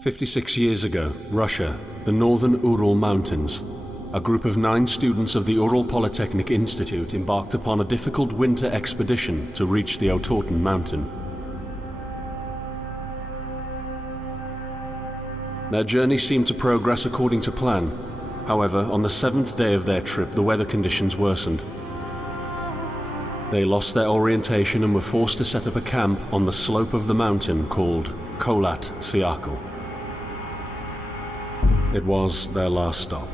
"56 years ago, Russia, the northern Ural Mountains. A group of 9 students of the Ural Polytechnic Institute embarked upon a difficult winter expedition to reach the Otorten mountain. Their journey seemed to progress according to plan. However, on the 7th day of their trip, the weather conditions worsened. They lost their orientation and were forced to set up a camp on the slope of the mountain called Kholat Pt1. It was their last stop.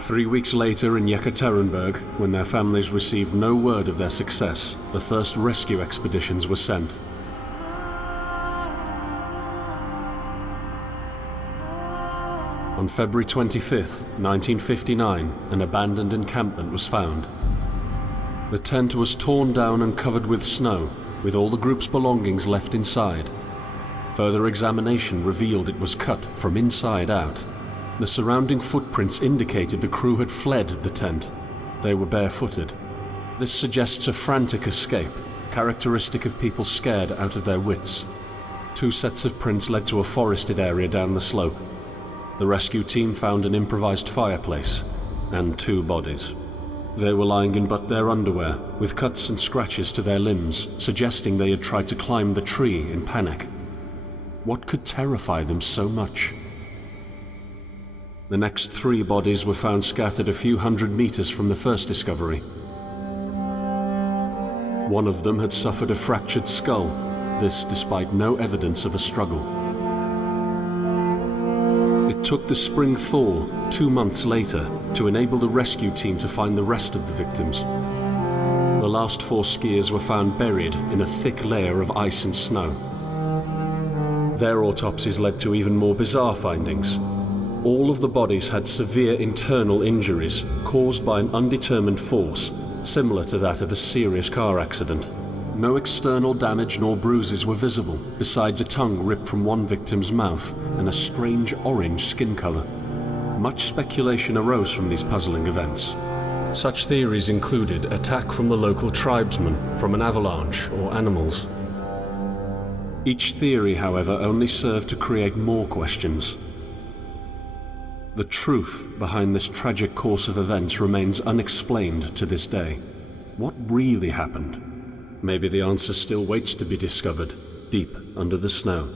3 weeks later in Yekaterinburg, when their families received no word of their success, the first rescue expeditions were sent. On February 25, 1959, an abandoned encampment was found. The tent was torn down and covered with snow, with all the group's belongings left inside. Further examination revealed it was cut from inside out. The surrounding footprints indicated the crew had fled the tent. They were barefooted. This suggests a frantic escape, characteristic of people scared out of their wits. 2 sets of prints led to a forested area down the slope. The rescue team found an improvised fireplace and 2 bodies. They were lying in but their underwear, with cuts and scratches to their limbs, suggesting they had tried to climb the tree in panic. What could terrify them so much? The next 3 bodies were found scattered a few hundred meters from the first discovery. One of them had suffered a fractured skull, this despite no evidence of a struggle. It took the spring thaw 2 months later to enable the rescue team to find the rest of the victims. The last 4 skiers were found buried in a thick layer of ice and snow. Their autopsies led to even more bizarre findings. All of the bodies had severe internal injuries caused by an undetermined force, similar to that of a serious car accident. No external damage nor bruises were visible, besides a tongue ripped from one victim's mouth and a strange orange skin color. Much speculation arose from these puzzling events. Such theories included attack from the local tribesmen, from an avalanche, or animals. Each theory, however, only served to create more questions. The truth behind this tragic course of events remains unexplained to this day. What really happened? Maybe the answer still waits to be discovered, deep under the snow.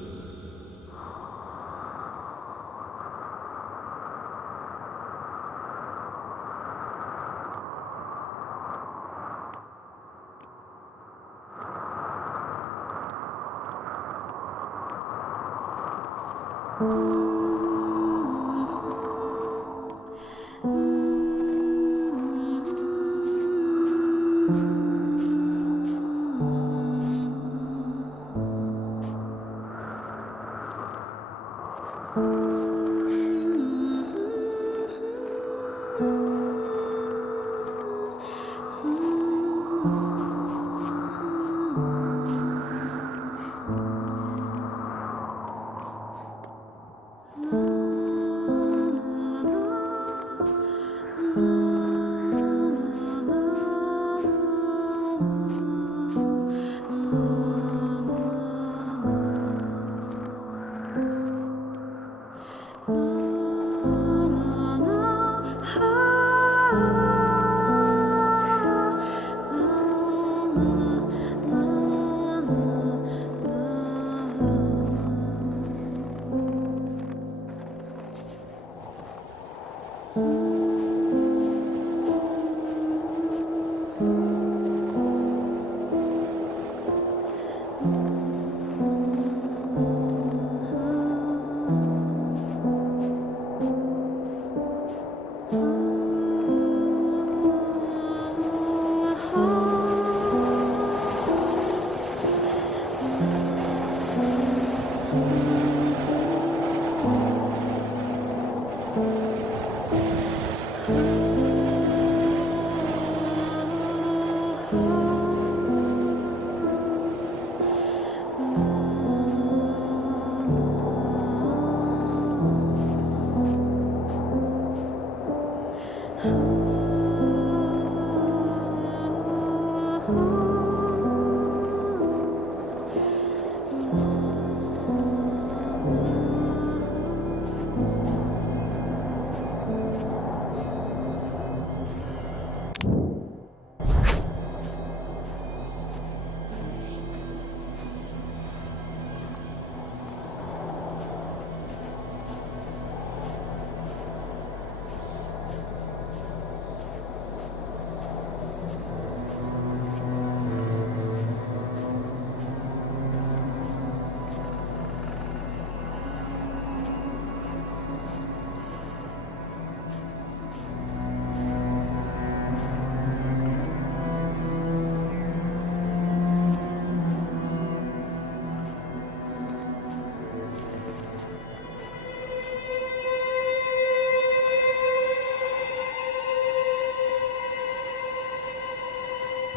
Are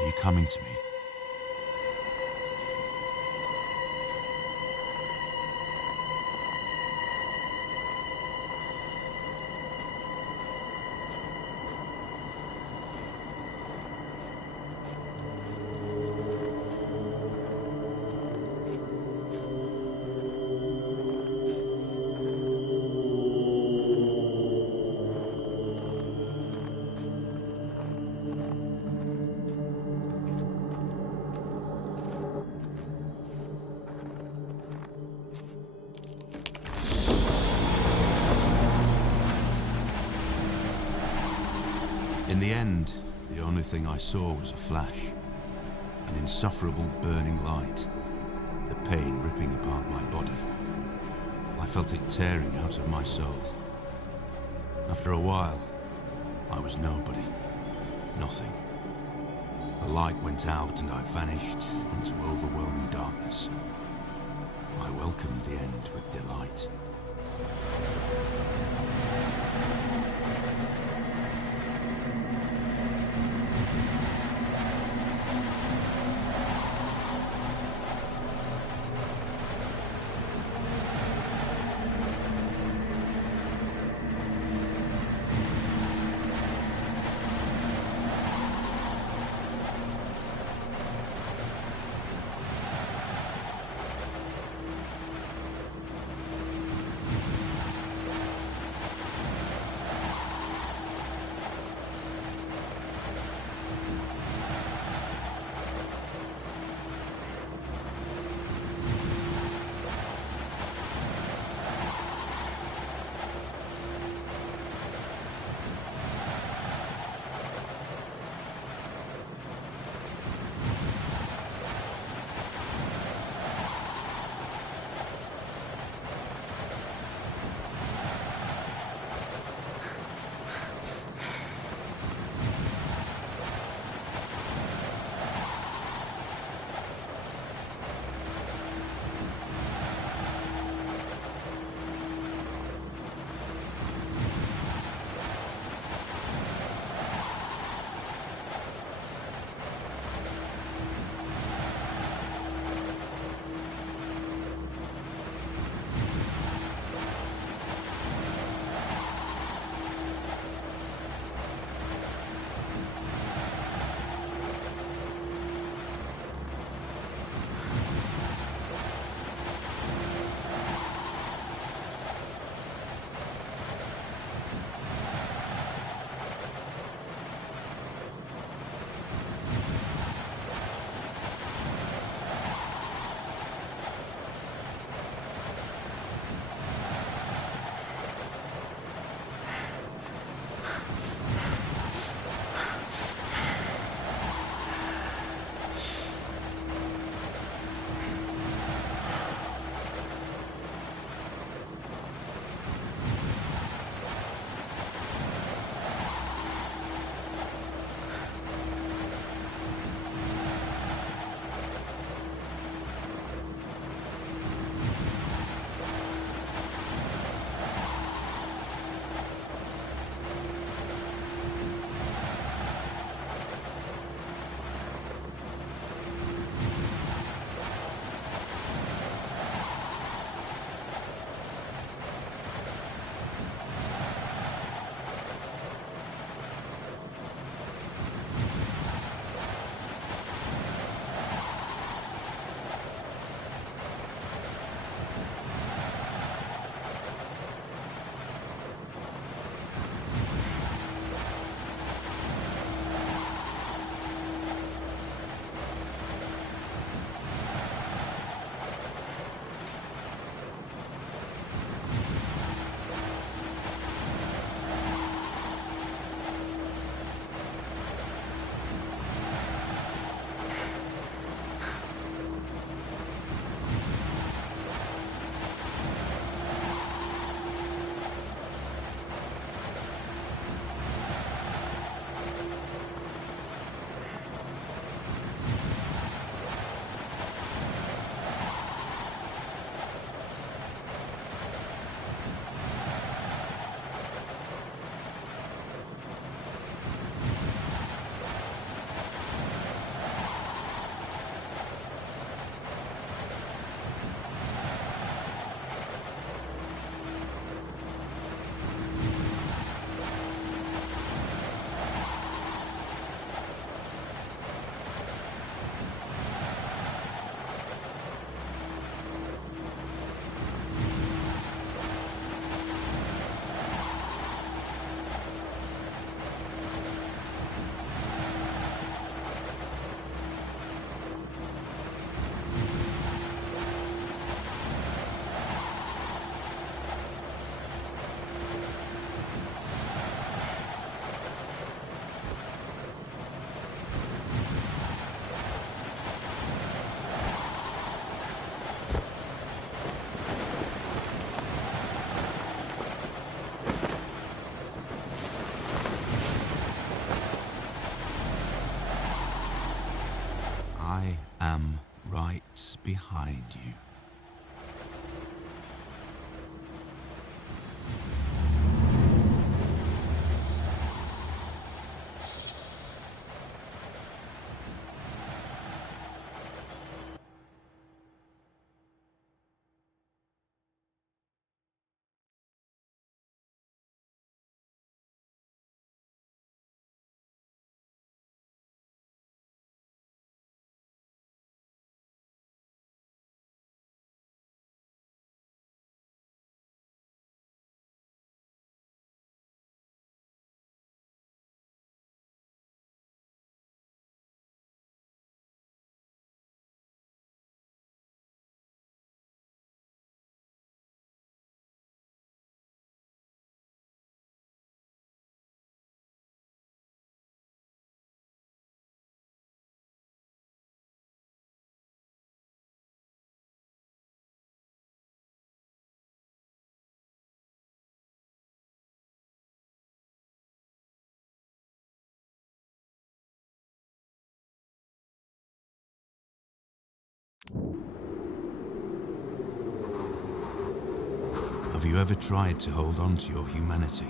you coming to me? In the end, the only thing I saw was a flash, an insufferable burning light, the pain ripping apart my body. I felt it tearing out of my soul. After a while, I was nobody, nothing. The light went out and I vanished into overwhelming darkness. I welcomed the end with delight. I am right behind you. Have you ever tried to hold on to your humanity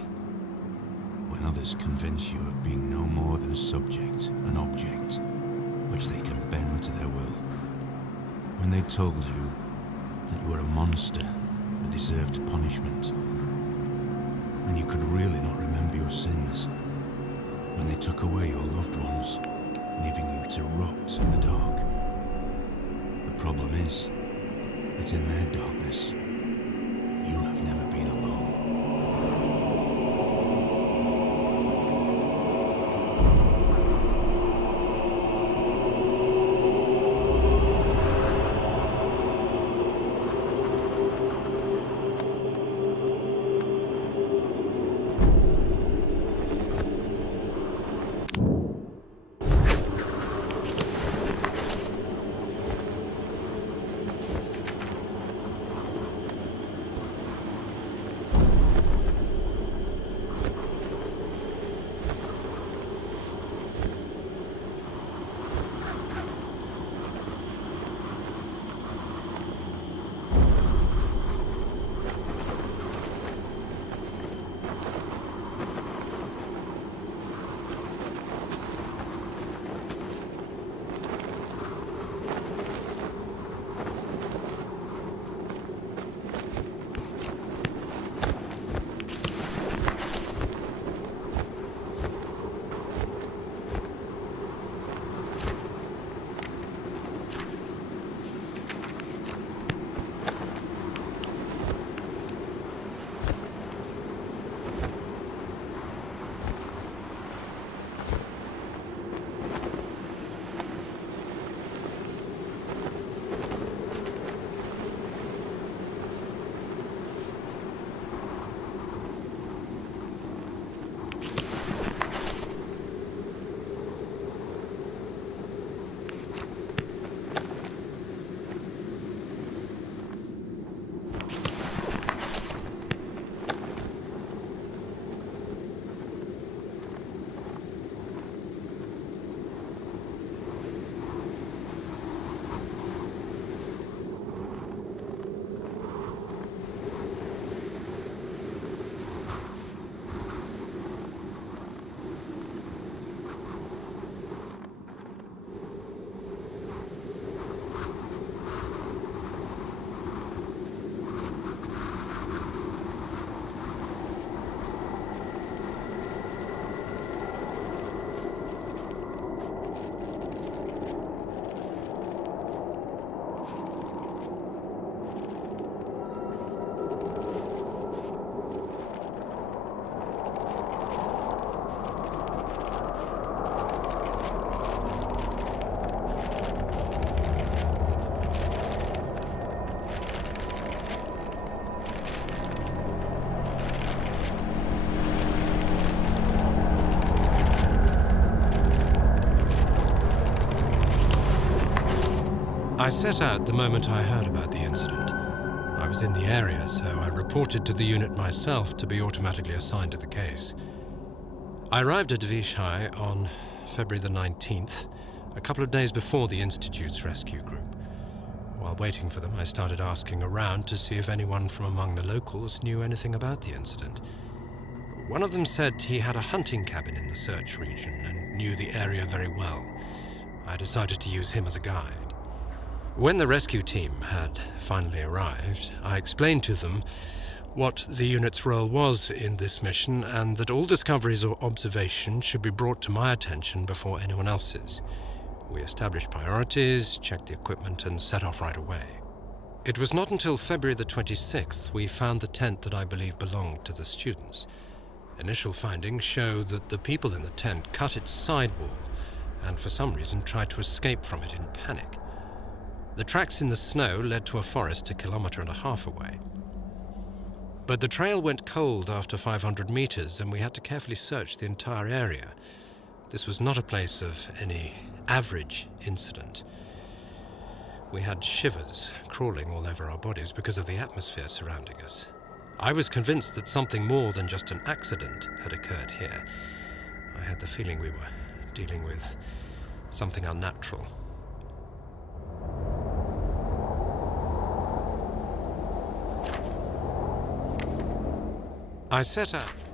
when others convince you of being no more than a subject, an object, which they can bend to their will? When they told you that you were a monster that deserved punishment, when you could really not remember your sins, when they took away your loved ones, leaving you to rot in the dark. The problem is that in their darkness, you have never been alone. I set out the moment I heard about the incident. I was in the area, so I reported to the unit myself to be automatically assigned to the case. I arrived at Vishai on February the 19th, a couple of days before the Institute's rescue group. While waiting for them, I started asking around to see if anyone from among the locals knew anything about the incident. One of them said he had a hunting cabin in the search region and knew the area very well. I decided to use him as a guide. When the rescue team had finally arrived, I explained to them what the unit's role was in this mission and that all discoveries or observations should be brought to my attention before anyone else's. We established priorities, checked the equipment, and set off right away. It was not until February the 26th we found the tent that I believe belonged to the students. Initial findings show that the people in the tent cut its sidewall and for some reason tried to escape from it in panic. The tracks in the snow led to a forest 1.5 kilometers away. But the trail went cold after 500 meters and we had to carefully search the entire area. This was not a place of any average incident. We had shivers crawling all over our bodies because of the atmosphere surrounding us. I was convinced that something more than just an accident had occurred here. I had the feeling we were dealing with something unnatural. I set out.